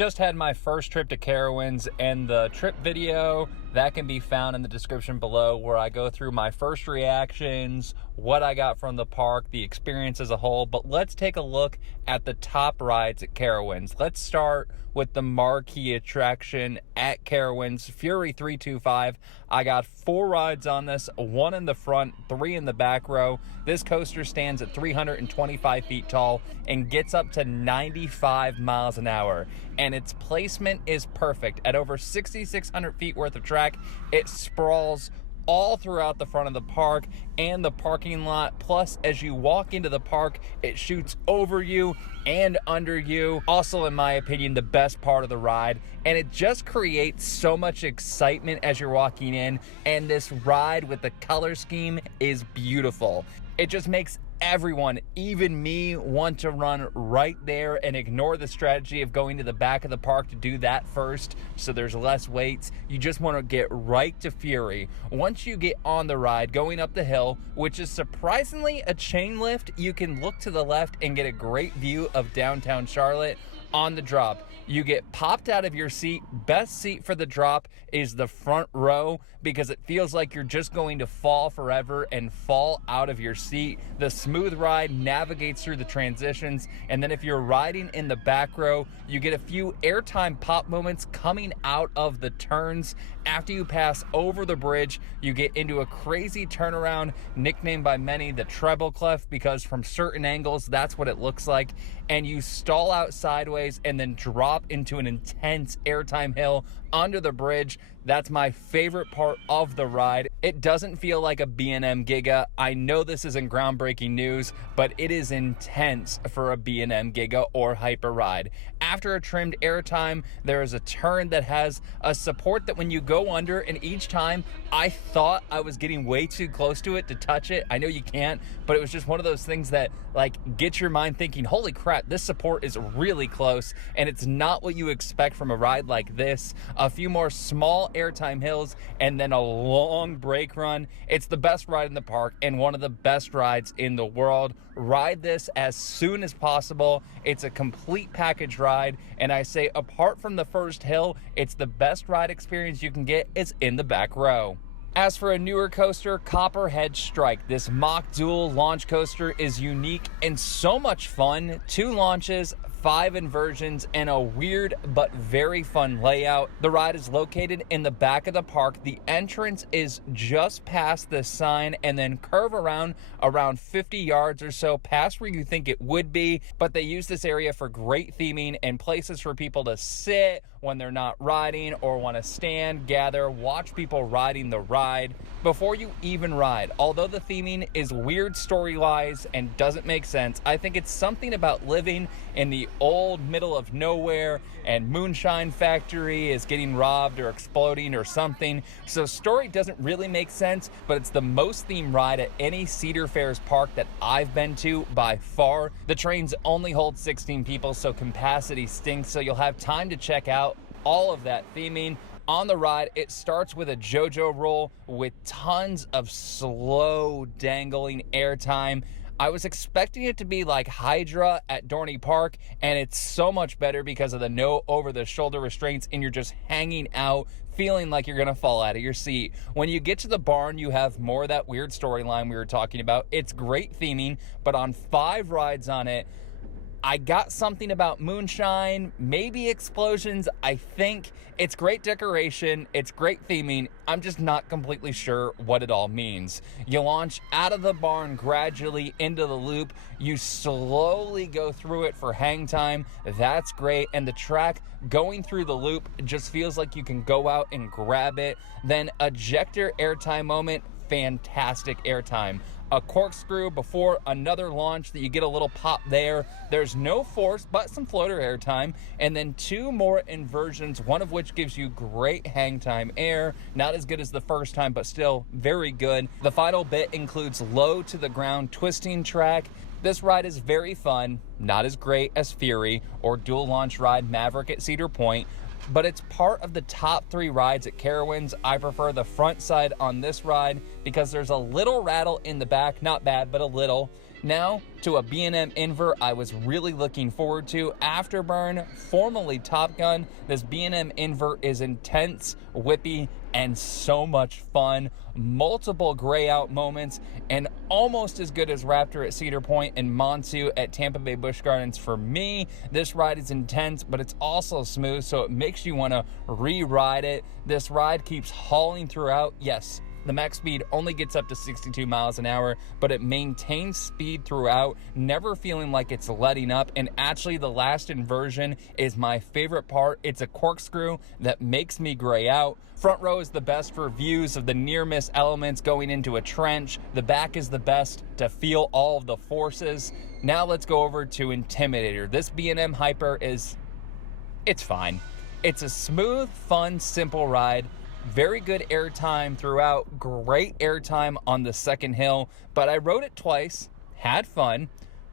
Just had my first trip to Carowinds, and the trip video that can be found in the description below, where I go through my first reactions, what I got from the park, the experience as a whole. But let's take a look at the top rides at Carowinds. Let's start with the marquee attraction at Carowinds, Fury 325. I got 4 rides on this, 1 in the front, 3 in the back row. This coaster stands at 325 feet tall and gets up to 95 miles an hour. And its placement is perfect. At over 6,600 feet worth of track, it sprawls all throughout the front of the park and the parking lot. Plus, as you walk into the park, it shoots over you and under you. Also, in my opinion, the best part of the ride, and it just creates so much excitement as you're walking in. And this ride with the color scheme is beautiful. It just makes everyone, even me, want to run right there and ignore the strategy of going to the back of the park to do that first so there's less waits. You just want to get right to Fury. Once you get on the ride going up the hill, which is surprisingly a chain lift, you can look to the left and get a great view of downtown Charlotte. On the drop, you get popped out of your seat. Best seat for the drop is the front row because it feels like you're just going to fall forever and fall out of your seat. The smooth ride navigates through the transitions, and then if you're riding in the back row, you get a few airtime pop moments coming out of the turns. After you pass over the bridge, you get into a crazy turnaround, nicknamed by many the treble clef, because from certain angles, that's what it looks like. And you stall out sideways and then drop into an intense airtime hill under the bridge. That's my favorite part of the ride. It doesn't feel like a B&M Giga. I know this isn't groundbreaking news, but it is intense for a B&M Giga or Hyper ride. After a trimmed airtime, there is a turn that has a support that when you go under, and each time I thought I was getting way too close to it to touch it. I know you can't, but it was just one of those things that like gets your mind thinking, holy crap, this support is really close, and it's not what you expect from a ride like this. A few more small airtime hills and then a long brake run. It's the best ride in the park and one of the best rides in the world. Ride this as soon as possible. It's a complete package ride, and I say apart from the first hill, it's the best ride experience you can get is in the back row. As for a newer coaster, Copperhead Strike. This mock dual launch coaster is unique and so much fun. 2 launches, 5 inversions, and a weird but very fun layout. The ride is located in the back of the park. The entrance is just past the sign and then curve around 50 yards or so past where you think it would be. But they use this area for great theming and places for people to sit when they're not riding or want to stand, gather, watch people riding the ride before you even ride. Although the theming is weird story-wise and doesn't make sense, I think it's something about living in the old middle of nowhere and Moonshine Factory is getting robbed or exploding or something. So story doesn't really make sense, but it's the most themed ride at any Cedar Fair's park that I've been to by far. The trains only hold 16 people, so capacity stinks, so you'll have time to check out all of that theming. On the ride, it starts with a JoJo roll with tons of slow dangling airtime. I was expecting it to be like Hydra at Dorney Park, and it's so much better because of the no over-the-shoulder restraints, and you're just hanging out, feeling like you're gonna fall out of your seat. When you get to the barn, you have more of that weird storyline we were talking about. It's great theming, but on 5 rides on it, I got something about moonshine, maybe explosions. I think it's great decoration, it's great theming. I'm just not completely sure what it all means. You launch out of the barn gradually into the loop. You slowly go through it for hang time. That's great. And the track going through the loop just feels like you can go out and grab it. Then ejector airtime moment. Fantastic airtime. A corkscrew before another launch that you get a little pop there. There's no force, but some floater airtime. And then 2 more inversions, one of which gives you great hang time air. Not as good as the first time, but still very good. The final bit includes low to the ground twisting track This ride is very fun, not as great as Fury or dual launch ride Maverick at Cedar Point, but it's part of the top 3 rides at Carowinds. I prefer the front side on this ride because there's a little rattle in the back, not bad, but a little. Now to a B&M invert I was really looking forward to. Afterburn, formerly Top Gun, this B&M invert is intense, whippy, and so much fun. Multiple gray out moments, and almost as good as Raptor at Cedar Point and Monsu at Tampa Bay Busch Gardens. For me, this ride is intense, but it's also smooth, so it makes you want to re-ride it. This ride keeps hauling throughout. Yes, the max speed only gets up to 62 miles an hour, but it maintains speed throughout, never feeling like it's letting up. And actually, the last inversion is my favorite part. It's a corkscrew that makes me gray out. Front row is the best for views of the near-miss elements going into a trench. The back is the best to feel all of the forces. Now let's go over to Intimidator. This B&M Hyper it's fine. It's a smooth, fun, simple ride. Very good airtime throughout, great airtime on the second hill, but I rode it twice, had fun,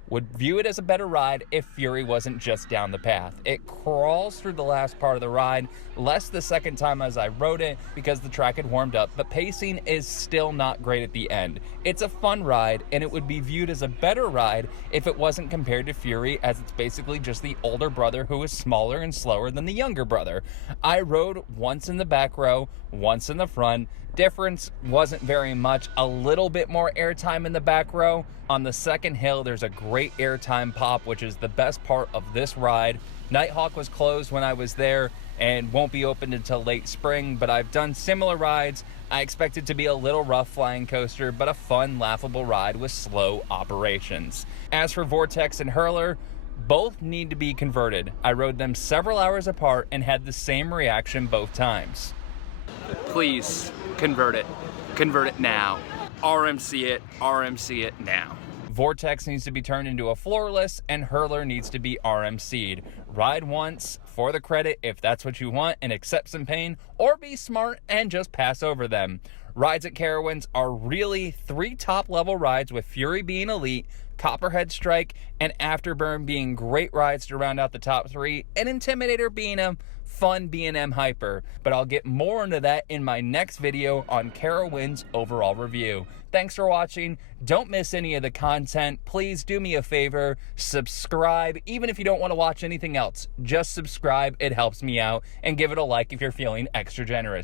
would view it as a better ride if Fury wasn't just down the path. It crawls through the last part of the ride, less the second time as I rode it because the track had warmed up, but pacing is still not great at the end. It's a fun ride, and it would be viewed as a better ride if it wasn't compared to Fury, as it's basically just the older brother who is smaller and slower than the younger brother. I rode once in the back row, once in the front. Difference wasn't very much. A little bit more airtime in the back row. On the second hill, there's a great airtime pop, which is the best part of this ride. Nighthawk was closed when I was there and won't be opened until late spring, but I've done similar rides. I expect it to be a little rough flying coaster, but a fun, laughable ride with slow operations. As for Vortex and Hurler, both need to be converted. I rode them several hours apart and had the same reaction both times. Please convert it. Convert it now. RMC it. RMC it now. Vortex needs to be turned into a floorless, and Hurler needs to be RMC'd. Ride once for the credit if that's what you want and accept some pain, or be smart and just pass over them. Rides at Carowinds are really 3 top-level rides, with Fury being elite, Copperhead Strike, and Afterburn being great rides to round out the top 3, and Intimidator being a fun B&M Hyper. But I'll get more into that in my next video on Carowinds overall review. Thanks for watching. Don't miss any of the content. Please do me a favor, subscribe. Even if you don't want to watch anything else, just subscribe. It helps me out. And give it a like if you're feeling extra generous.